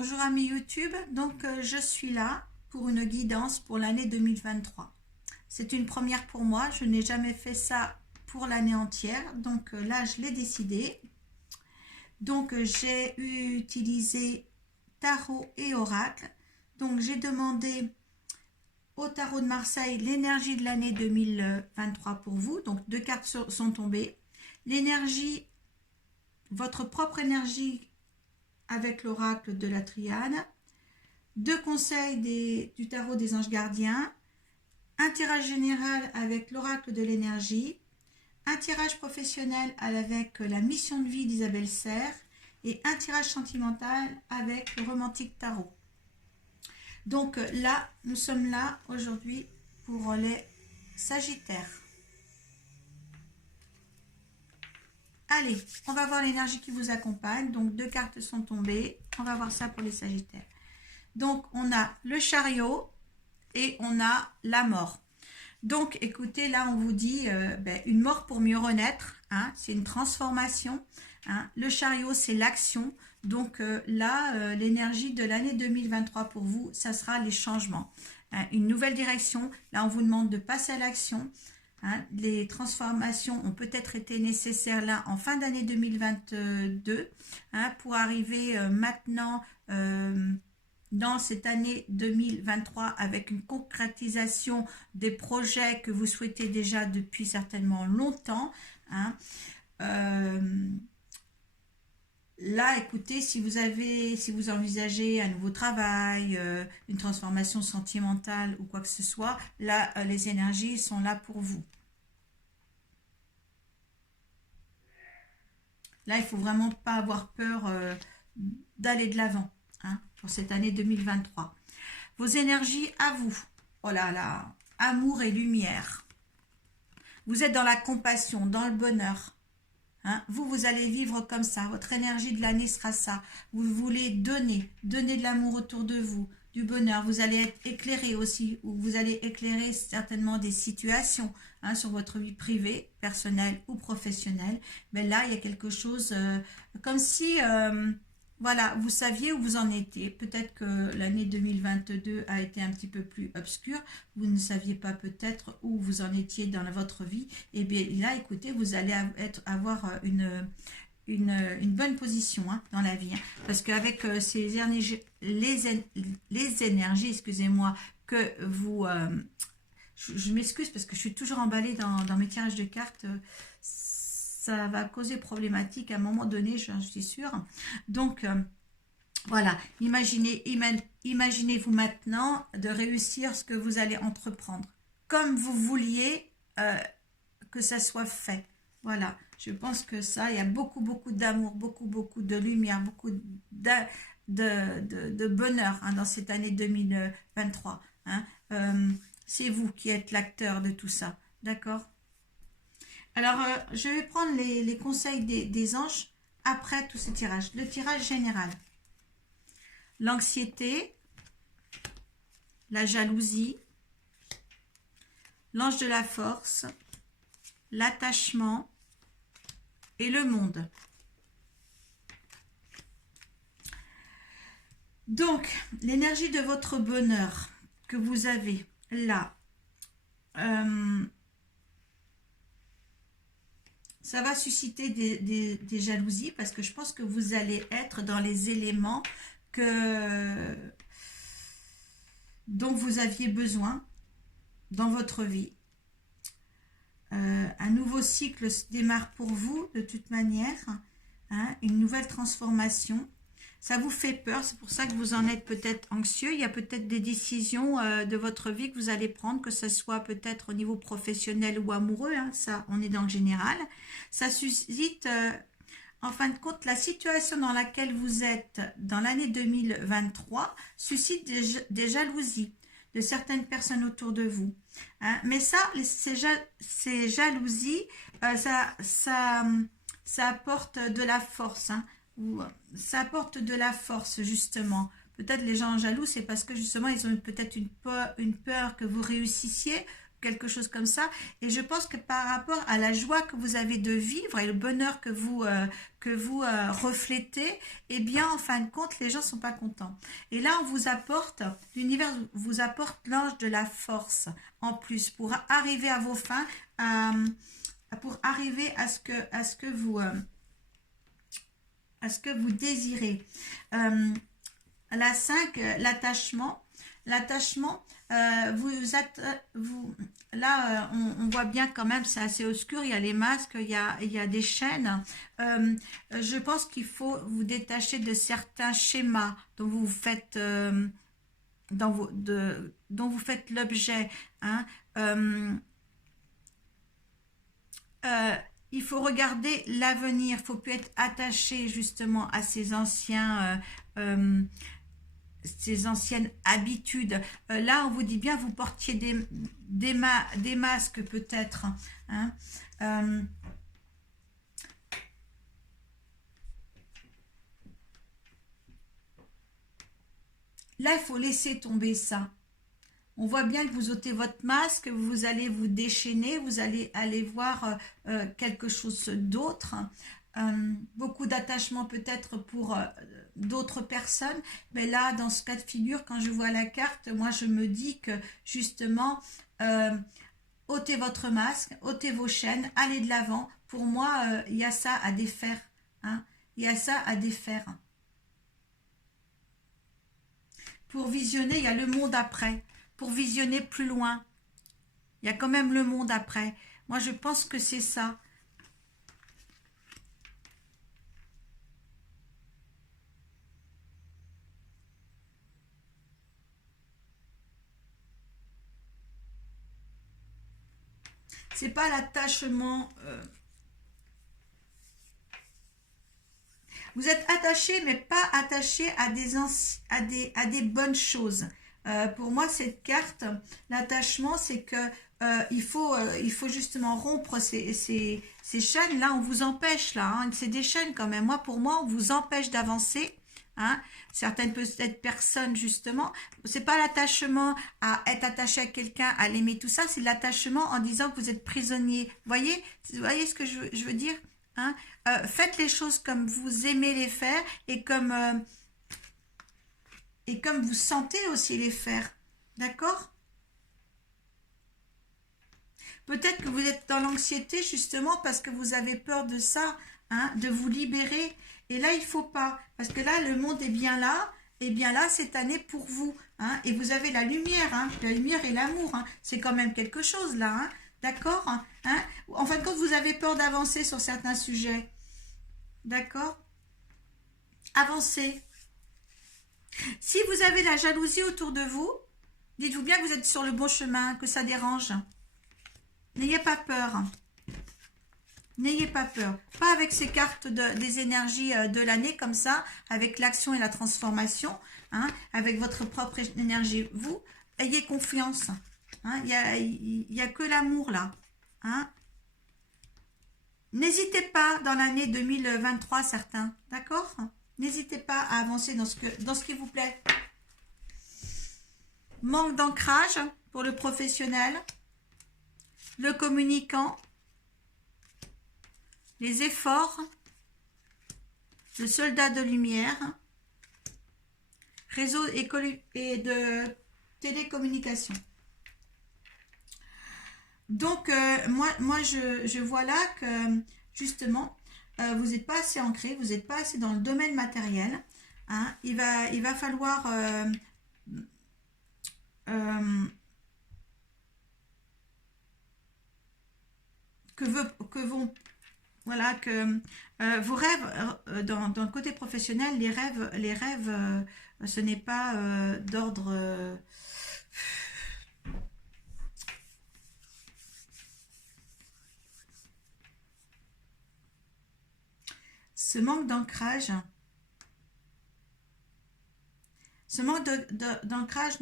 Bonjour amis YouTube, donc je suis là pour une guidance pour l'année 2023. C'est une première pour moi, je n'ai jamais fait ça pour l'année entière, donc là je l'ai décidé. Donc j'ai utilisé tarot et oracle, donc j'ai demandé au tarot de Marseille l'énergie de l'année 2023 pour vous, donc deux cartes sont tombées. L'énergie, votre propre énergie avec l'oracle de la triade, deux conseils du tarot des anges gardiens, un tirage général avec l'oracle de l'énergie, un tirage professionnel avec la mission de vie d'Isabelle Serre et un tirage sentimental avec le romantique tarot. Donc là, nous sommes là aujourd'hui pour les Sagittaires. Allez, on va voir l'énergie qui vous accompagne. Donc, deux cartes sont tombées. On va voir ça pour les Sagittaires. Donc, on a le chariot et on a la mort. Donc, écoutez, là, on vous dit une mort pour mieux renaître. Hein, c'est une transformation. Hein. Le chariot, c'est l'action. Donc, l'énergie de l'année 2023 pour vous, ça sera les changements. Hein, une nouvelle direction. Là, on vous demande de passer à l'action. Hein, les transformations ont peut-être été nécessaires là en fin d'année 2022 hein, pour arriver maintenant dans cette année 2023 avec une concrétisation des projets que vous souhaitez déjà depuis certainement longtemps. Hein. Là, écoutez, si vous envisagez un nouveau travail, une transformation sentimentale ou quoi que ce soit, là, les énergies sont là pour vous. Là, il ne faut vraiment pas avoir peur d'aller de l'avant hein, pour cette année 2023. Vos énergies à vous. Oh là là, amour et lumière. Vous êtes dans la compassion, dans le bonheur. Hein, vous allez vivre comme ça. Votre énergie de l'année sera ça. Vous voulez donner de l'amour autour de vous, du bonheur. Vous allez être éclairé aussi, ou vous allez éclairer certainement des situations hein, sur votre vie privée, personnelle ou professionnelle. Mais là, il y a quelque chose comme si, voilà, vous saviez où vous en étiez. Peut-être que l'année 2022 a été un petit peu plus obscure. Vous ne saviez pas peut-être où vous en étiez dans votre vie. Et bien là, écoutez, vous allez avoir une bonne position hein, dans la vie. Hein, parce qu'avec les énergies, excusez-moi, que vous... je m'excuse parce que je suis toujours emballée dans mes tirages de cartes. Ça va causer problématique à un moment donné, je suis sûre. Donc, voilà, imaginez-vous maintenant de réussir ce que vous allez entreprendre. Comme vous vouliez que ça soit fait. Voilà, je pense que ça, il y a beaucoup d'amour, beaucoup de lumière, beaucoup de bonheur hein, dans cette année 2023. Hein. C'est vous qui êtes l'acteur de tout ça, d'accord ? Alors, je vais prendre les conseils des anges après tous ces tirages. Le tirage général. L'anxiété, la jalousie, l'ange de la force, l'attachement et le monde. Donc, l'énergie de votre bonheur que vous avez là, ça va susciter des jalousies parce que je pense que vous allez être dans les éléments dont vous aviez besoin dans votre vie. Un nouveau cycle se démarre pour vous de toute manière, hein, une nouvelle transformation. Ça vous fait peur, c'est pour ça que vous en êtes peut-être anxieux. Il y a peut-être des décisions de votre vie que vous allez prendre, que ce soit peut-être au niveau professionnel ou amoureux, hein, ça on est dans le général. Ça suscite, en fin de compte, la situation dans laquelle vous êtes dans l'année 2023 suscite des jalousies de certaines personnes autour de vous. Hein. Mais ça, ces jalousies, ça apporte de la force, hein. Ça apporte de la force justement. Peut-être les gens jaloux, c'est parce que justement ils ont peut-être une peur que vous réussissiez, quelque chose comme ça. Et je pense que par rapport à la joie que vous avez de vivre et le bonheur que vous reflétez, eh bien, en fin de compte, les gens sont pas contents. Et là, on vous apporte, l'univers vous apporte l'ange de la force en plus pour arriver à vos fins, pour arriver à ce que vous désirez. La 5, l'attachement. L'attachement, là, on voit bien quand même, c'est assez obscur, il y a les masques, il y a des chaînes. Je pense qu'il faut vous détacher de certains schémas dont vous faites, dont vous faites l'objet. Hein. Euh, il faut regarder l'avenir, il ne faut plus être attaché justement à ces anciennes habitudes. Là, on vous dit bien, vous portiez des masques peut-être. Hein. Là, il faut laisser tomber ça. On voit bien que vous ôtez votre masque, vous allez vous déchaîner, vous allez aller voir quelque chose d'autre. Beaucoup d'attachement peut-être pour d'autres personnes, mais là, dans ce cas de figure, quand je vois la carte, moi, je me dis que justement, ôtez votre masque, ôtez vos chaînes, allez de l'avant. Pour moi, il y a ça à défaire. Hein. Il y a ça à défaire. Pour visionner, il y a le monde après. Pour visionner plus loin, il y a quand même le monde après. Moi, je pense que c'est ça. C'est pas l'attachement. Vous êtes attaché, mais pas attaché à des bonnes choses. Pour moi, cette carte, l'attachement, c'est que il faut justement rompre ces chaînes. Là, on vous empêche, là. Hein, c'est des chaînes quand même. Pour moi, on vous empêche d'avancer. Hein. Certaines peut-être personnes, justement, c'est pas l'attachement à être attaché à quelqu'un, à l'aimer, tout ça, c'est l'attachement en disant que vous êtes prisonnier. Vous voyez ce que je veux dire? Hein. Faites les choses comme vous aimez les faire et comme vous sentez aussi les faire. D'accord? Peut-être que vous êtes dans l'anxiété justement parce que vous avez peur de ça, hein, de vous libérer. Et là, il ne faut pas. Parce que là, le monde est bien là. Et bien là, cette année pour vous. Hein, et vous avez la lumière. Hein, la lumière et l'amour. Hein, c'est quand même quelque chose là. Hein, d'accord? Hein, en fin de compte, vous avez peur d'avancer sur certains sujets. D'accord? Avancez. Si vous avez la jalousie autour de vous, dites-vous bien que vous êtes sur le bon chemin, que ça dérange. N'ayez pas peur. N'ayez pas peur. Pas avec ces cartes des énergies de l'année comme ça, avec l'action et la transformation, hein, avec votre propre énergie. Vous, ayez confiance. Hein, il y a que l'amour là. Hein. N'hésitez pas dans l'année 2023, certains. D'accord? N'hésitez pas à avancer dans ce qui vous plaît. Manque d'ancrage pour le professionnel, le communicant, les efforts, le soldat de lumière, réseau et de télécommunication. Donc, moi je vois là que, justement, vous n'êtes pas assez ancré, vous n'êtes pas assez dans le domaine matériel. Hein. Il va falloir voilà, que vos rêves, dans le côté professionnel, les rêves, ce n'est pas d'ordre... ce manque d'ancrage, d'ancrage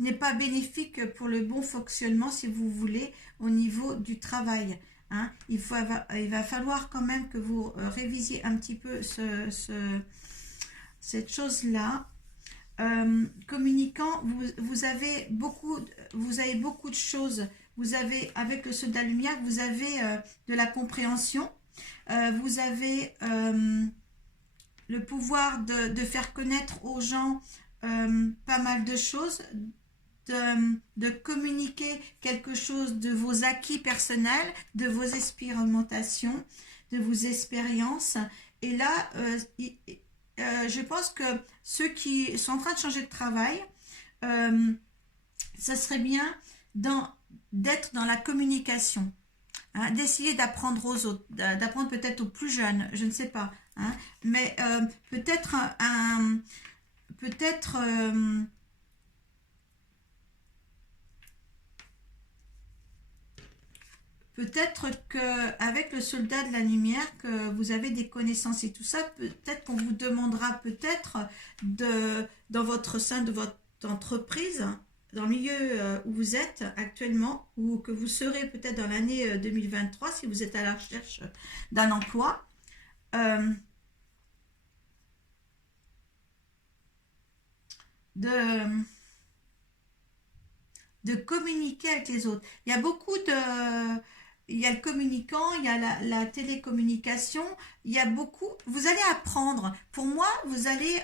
n'est pas bénéfique pour le bon fonctionnement, si vous voulez, au niveau du travail. Hein. Il va falloir quand même que vous révisiez un petit peu cette chose-là. communicant, vous avez beaucoup de choses. Vous avez, avec le soldat lumière, vous avez de la compréhension. Vous avez le pouvoir de faire connaître aux gens pas mal de choses, de communiquer quelque chose de vos acquis personnels, de vos expérimentations, de vos expériences. Et là, je pense que ceux qui sont en train de changer de travail, ça serait bien d'être dans la communication, hein, d'essayer d'apprendre aux autres, d'apprendre peut-être aux plus jeunes, je ne sais pas, hein, mais peut-être peut-être peut-être qu'avec le soldat de la lumière, que vous avez des connaissances et tout ça, peut-être qu'on vous demandera peut-être dans votre sein de votre entreprise, dans le milieu où vous êtes actuellement, ou que vous serez peut-être dans l'année 2023, si vous êtes à la recherche d'un emploi, euh, de, de communiquer avec les autres. Il y a beaucoup de... Il y a le communicant, il y a la télécommunication, il y a beaucoup... Vous allez apprendre. Pour moi, vous allez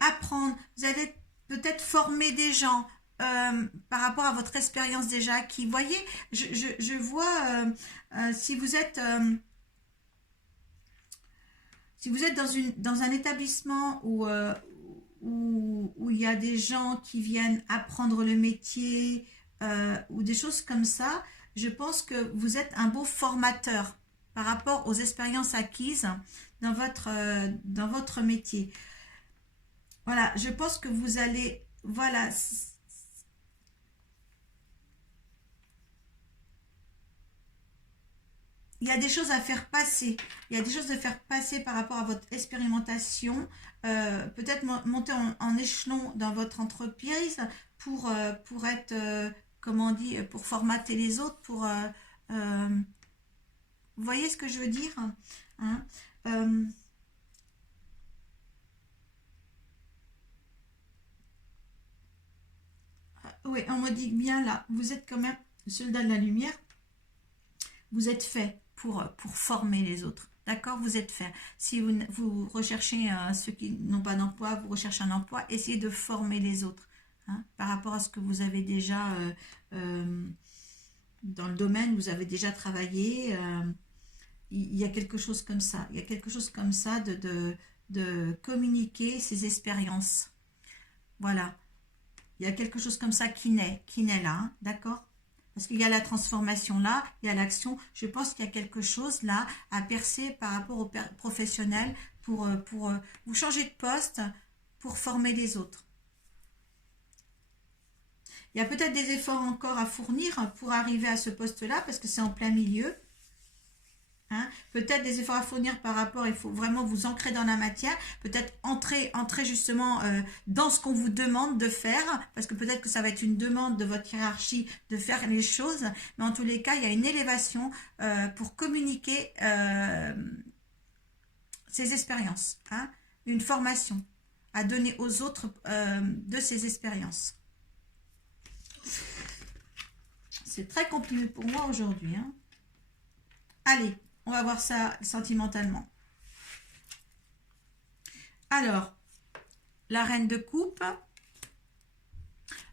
apprendre. Vous allez peut-être former des gens par rapport à votre expérience déjà acquis. Vous voyez, je vois si vous êtes dans un établissement où il y a des gens qui viennent apprendre le métier ou des choses comme ça, je pense que vous êtes un beau formateur par rapport aux expériences acquises dans votre métier. Voilà, je pense que vous allez... Voilà, il y a des choses à faire passer. Il y a des choses à faire passer par rapport à votre expérimentation. Peut-être monter en échelon dans votre entreprise pour être, comment on dit, pour formater les autres, euh, vous voyez ce que je veux dire, hein. Euh, oui, on me dit bien là, vous êtes quand même soldat de la lumière, vous êtes fait pour former les autres. D'accord, vous êtes fait. Si vous recherchez ceux qui n'ont pas d'emploi, vous recherchez un emploi, essayez de former les autres, hein, par rapport à ce que vous avez déjà euh, dans le domaine, vous avez déjà travaillé. Il y a quelque chose comme ça. Il y a quelque chose comme ça de communiquer ses expériences. Voilà. Il y a quelque chose comme ça qui naît là, hein, d'accord? Parce qu'il y a la transformation là, il y a l'action. Je pense qu'il y a quelque chose là à percer par rapport aux professionnels pour vous changer de poste, pour former les autres. Il y a peut-être des efforts encore à fournir pour arriver à ce poste-là, parce que c'est en plein milieu. Hein. Peut-être des efforts à fournir par rapport, il faut vraiment vous ancrer dans la matière, peut-être entrer justement dans ce qu'on vous demande de faire, parce que peut-être que ça va être une demande de votre hiérarchie de faire les choses, mais en tous les cas, il y a une élévation pour communiquer ces expériences, hein, une formation à donner aux autres de ces expériences. C'est très compliqué pour moi aujourd'hui, hein. Allez, on va voir ça sentimentalement. Alors, la reine de coupe,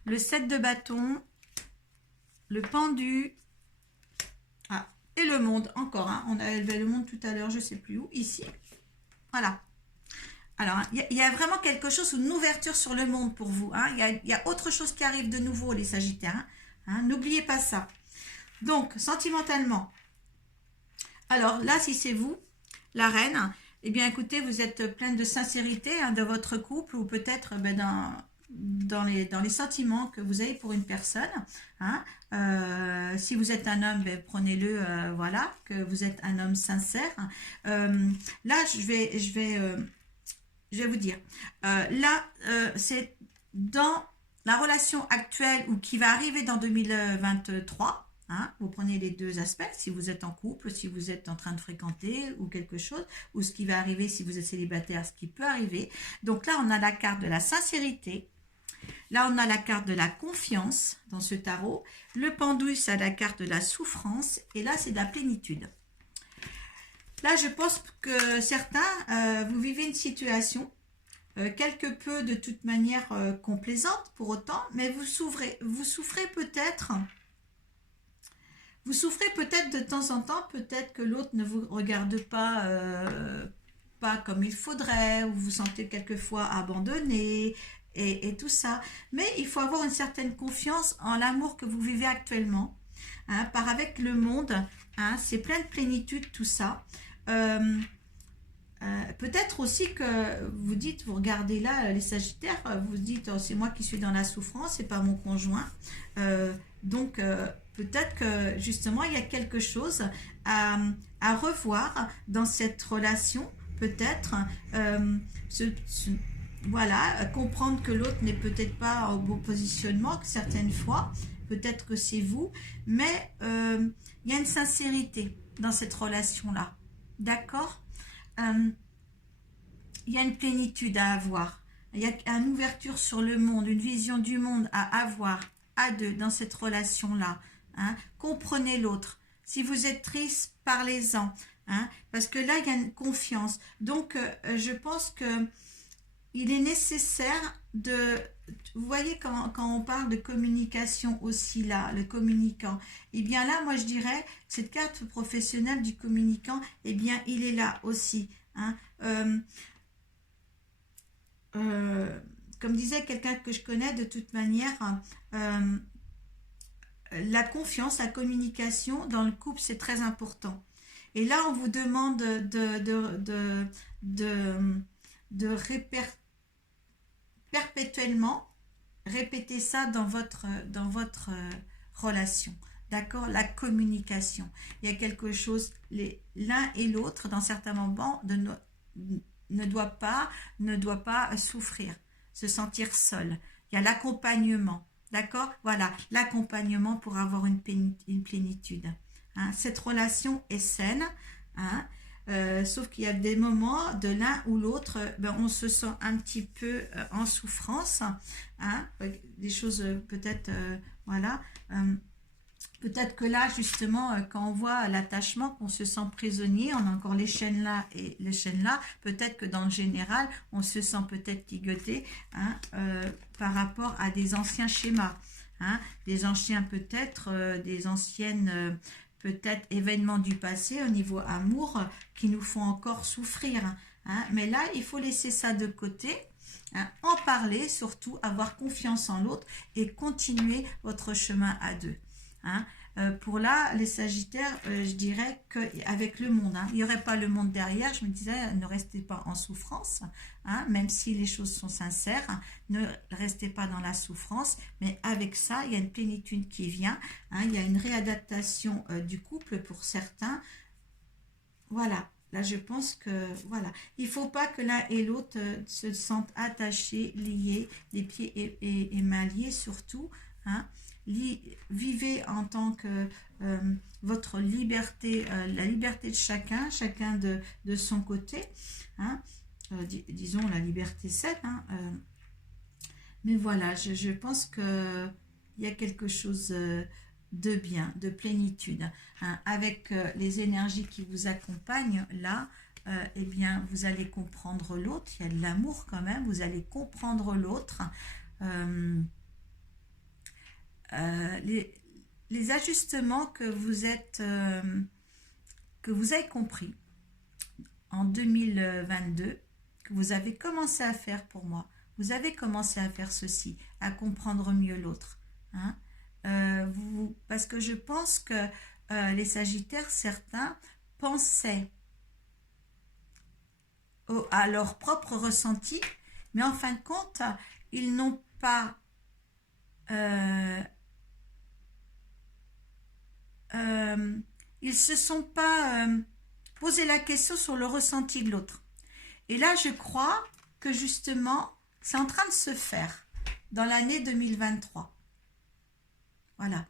le 7 de bâton, le pendu, ah, et le monde, encore, hein, on a élevé le monde tout à l'heure, je ne sais plus où, ici. Voilà. Alors, il y a vraiment quelque chose, une ouverture sur le monde pour vous, hein. Il y a autre chose qui arrive de nouveau, les Sagittaires, hein, hein, n'oubliez pas ça. Donc, sentimentalement, alors là, si c'est vous, la reine, eh bien écoutez, vous êtes pleine de sincérité, hein, de votre couple, ou peut-être dans les sentiments que vous avez pour une personne, hein. Si vous êtes un homme, ben, prenez-le, voilà, que vous êtes un homme sincère. Là, je vais vous dire, là, c'est dans la relation actuelle ou qui va arriver dans 2023, Hein, vous prenez les deux aspects, si vous êtes en couple, si vous êtes en train de fréquenter ou quelque chose, ou ce qui va arriver si vous êtes célibataire, ce qui peut arriver. Donc là, on a la carte de la sincérité. Là, on a la carte de la confiance dans ce tarot. Le pendouille, c'est la carte de la souffrance. Et là, c'est de la plénitude. Là, je pense que certains, vous vivez une situation quelque peu de toute manière complaisante pour autant, mais vous souffrez peut-être... Vous souffrez peut-être de temps en temps, peut-être que l'autre ne vous regarde pas comme il faudrait, ou vous vous sentez quelquefois abandonné, et tout ça. Mais il faut avoir une certaine confiance en l'amour que vous vivez actuellement, hein, par avec le monde, hein, c'est plein de plénitude tout ça. Peut-être aussi que vous dites, vous regardez là les Sagittaires, vous dites oh, c'est moi qui suis dans la souffrance, c'est pas mon conjoint. Donc peut-être que justement il y a quelque chose à revoir dans cette relation, peut-être. Voilà, comprendre que l'autre n'est peut-être pas au bon positionnement, que certaines fois, peut-être que c'est vous, mais il y a une sincérité dans cette relation-là. D'accord? Il y a une plénitude à avoir. Il y a une ouverture sur le monde, une vision du monde à avoir à deux dans cette relation-là. Hein. Comprenez l'autre. Si vous êtes triste, parlez-en. Hein, parce que là, il y a une confiance. Donc, je pense que il est nécessaire de... Vous voyez, quand on parle de communication aussi, là, le communicant, eh bien là, moi, je dirais, cette carte professionnelle du communicant, eh bien, il est là aussi. Hein. Comme disait quelqu'un que je connais, de toute manière, la confiance, la communication dans le couple, c'est très important. Et là, on vous demande de perpétuellement répéter ça dans votre relation. D'accord? La communication. Il y a quelque chose, l'un et l'autre, dans certains moments, ne doit pas souffrir, se sentir seul. Il y a l'accompagnement. D'accord? Voilà, l'accompagnement pour avoir une plénitude. Hein? Cette relation est saine. Hein? Sauf qu'il y a des moments de l'un ou l'autre, on se sent un petit peu en souffrance, hein, des choses peut-être, voilà, peut-être que là justement quand on voit l'attachement, qu'on se sent prisonnier, on a encore les chaînes là et les chaînes là, peut-être que dans le général on se sent peut-être ligoté, hein, par rapport à des anciens schémas, hein, des anciens peut-être, des anciennes peut-être événements du passé au niveau amour qui nous font encore souffrir. Hein. Mais là, il faut laisser ça de côté, hein, en parler, surtout avoir confiance en l'autre et continuer votre chemin à deux. Hein. Pour là, les Sagittaires, je dirais qu'avec le monde, hein, il n'y aurait pas le monde derrière, je me disais, ne restez pas en souffrance, hein, même si les choses sont sincères, hein, ne restez pas dans la souffrance, mais avec ça, il y a une plénitude qui vient, hein, il y a une réadaptation du couple pour certains. Voilà, là je pense que, voilà, il ne faut pas que l'un et l'autre se sentent attachés, liés, les pieds et mains liés surtout, hein. Vivez en tant que votre liberté, la liberté de chacun de son côté, hein, disons la liberté saine, hein, mais voilà, je pense que il y a quelque chose de bien, de plénitude, hein, avec les énergies qui vous accompagnent là, eh bien vous allez comprendre l'autre, il y a de l'amour quand même, vous allez comprendre l'autre. Les ajustements que vous avez compris en 2022, que vous avez commencé à faire pour moi, vous avez commencé à faire ceci, à comprendre mieux l'autre, hein, parce que je pense que les Sagittaires, certains pensaient à leur propre ressenti, mais en fin de compte, ils n'ont pas ils se sont pas posé la question sur le ressenti de l'autre. Et là, je crois que justement, c'est en train de se faire dans l'année 2023. Voilà.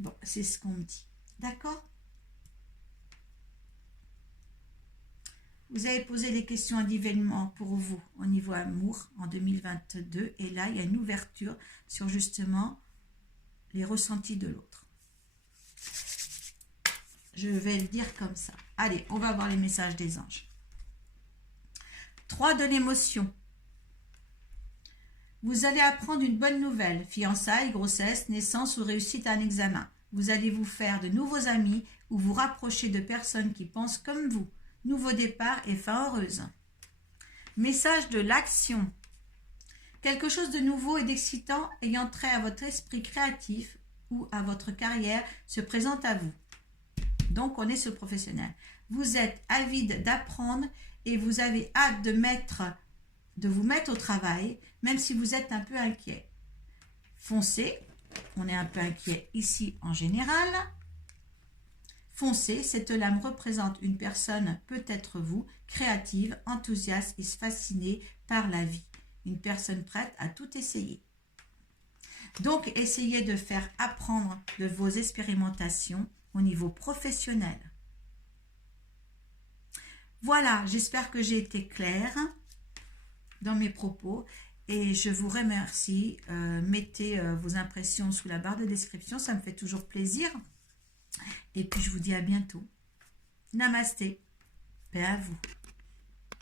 Bon, c'est ce qu'on me dit. D'accord? Vous avez posé des questions individuellement pour vous au niveau amour en 2022. Et là, il y a une ouverture sur justement les ressentis de l'autre. Je vais le dire comme ça. Allez, on va voir les messages des anges. 3 de l'émotion. Vous allez apprendre une bonne nouvelle. Fiançailles, grossesse, naissance ou réussite à un examen. Vous allez vous faire de nouveaux amis ou vous rapprocher de personnes qui pensent comme vous. Nouveau départ et fin heureuse. Message de l'action. Quelque chose de nouveau et d'excitant ayant trait à votre esprit créatif ou à votre carrière se présente à vous. Donc, on est ce professionnel. Vous êtes avide d'apprendre et vous avez hâte de vous mettre au travail, même si vous êtes un peu inquiet. Foncez. On est un peu inquiet ici en général. Foncez, cette lame représente une personne, peut-être vous, créative, enthousiaste et fascinée par la vie. Une personne prête à tout essayer. Donc, essayez de faire apprendre de vos expérimentations au niveau professionnel. Voilà, j'espère que j'ai été claire dans mes propos et je vous remercie. Mettez vos impressions sous la barre de description, ça me fait toujours plaisir. Et puis, je vous dis à bientôt. Namasté. Paix à vous.